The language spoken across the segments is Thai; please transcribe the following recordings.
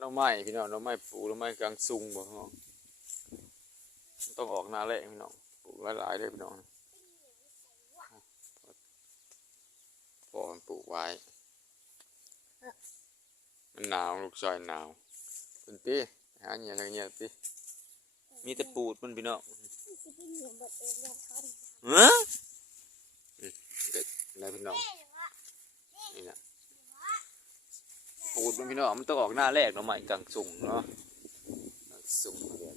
หน่อไม้พี่น้องหน่อไม้ปลูกหน่อไม้กลางซุงบ่พี่น้องต้องออกหนาแรงพี่น้องปลูกหลายๆเลยพี่น้องพอมันปลูกไว้ มันหนาวลูกชายหนาวเป็นตีหาเงี้ยอะไรเงี้ยตีมีแต่ปูดมันพี่น้องสิกินเหนียวเบิดเองแล้วเขาดิเฮ้ยเด็ดอะไรพี่น้องนี่นะ พี่น้องมันต้องออกหน้าแรกเนาะใหม่กลางสูงเนาะกลางสูงเลย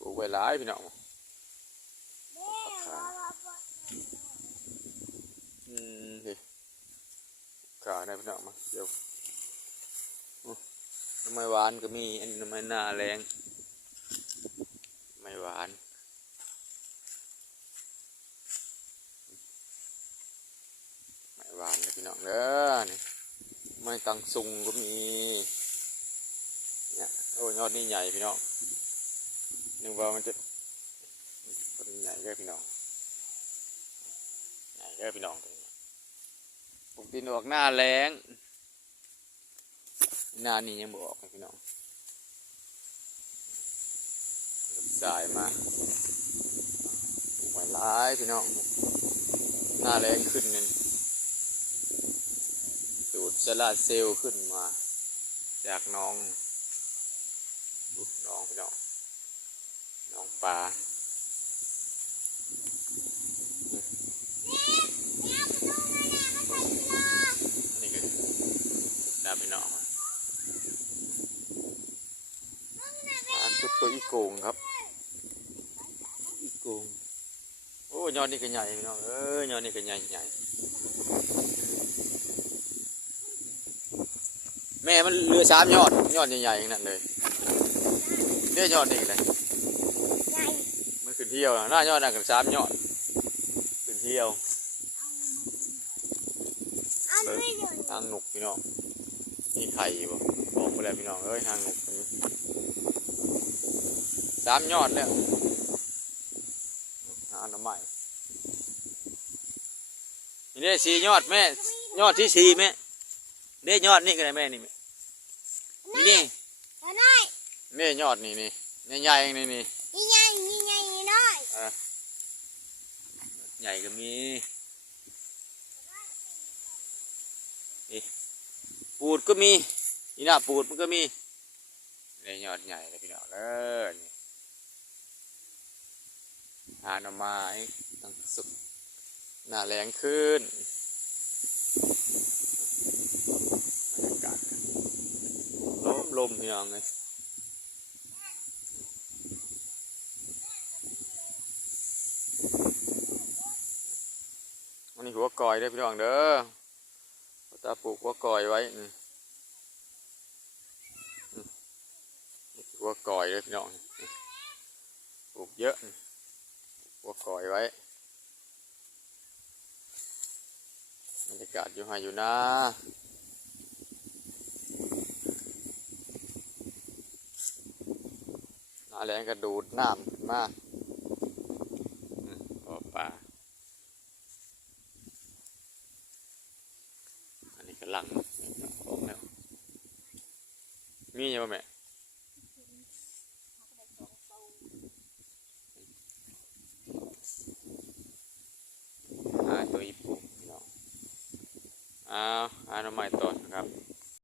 ปลูกไว้หลายพี่น้องอืมเฮ้ยขาได้พี่น้องมาเดี๋ยวน้ำไม้หวานก็มีอันนี้น้ำไม้หน้าแรงไม่หวาน ไม่หวานเลยพี่น้องเด้อนี่ไม่กังซุงก็มี เนี่ยโอ้ยยอดนี่ใหญ่พี่น้องนึกว่ามันจะมันใหญ่เด้อพี่น้องใหญ่เด้อพี่น้องตัวนี้ปกตินออกหน้าแรงหน้านี้ยังบอกพี่น้องสายมาปลูกไว้ายพี่น้องหน้าแรงขึ้นนั่น ดูดโซลาร์เซลล์ขึ้นมา จากน้องน้องพี่น้องน้องปลาอันนี้ก็ดาพี่น้องปลาตัวตัวอีโกงครับ อีโกงโอ้ยอดนี่ก็ใหญ่พี่น้องเอ้ยยอดนี่ก็ใหญ่ใหญ่ แม่มันเหลือสามยอดยอดใหญ่ๆอย่างนั้นเลยเรียยอดนี่เลยใหญ่มันขึ้นเที่ยวนะหน้ายอดนั่นกันสามยอดขึ้นเที่ยวเอาไม่เดือดทางหนุกพี่น้องนี่ไข่บ่บอกไปแล้วพี่น้องเอ้ยทางหนุกนี่สามยอดแล้วหาหน่อไม้นี่ได้สี่ยอดแม่ยอดที่สี่แม่ได้ยอดนี่ก็ได้แม่นี่แม่ นี่นี่เอาหน่อยนี่ยอดนี่นี่ใหญ่ๆนี่นี่นี่ใหญ่นี่ใหญ่นี่น้อยใหญ่ก็มีนี่ปูดก็มีนี่นะปูดมันก็มีนี่ยอดใหญ่เลยพี่น้องเลยนี่หาหน่อไม้ตั้งสุกหน้าแรงขึ้นบรรยากาศล มพี่น้องเลยอันนี้หัวกอยเด้พี่น้องเด้อพ่อตาปลูกหัวกอยไว้หัวกอยเด้พี่น้องปลูกเยอะหัวกอยไว้บรรยากาศอยู่ไฮอยู่นะ หน้าแรกระดูดน้ำขึ้นมาอืมพอป่าอันนี้ก็หลังออกแล้วมีอยู่บ่แม่อ่าตัวอีปูพี่น้องอ้าวอ่านใหม่ต่อนะครับ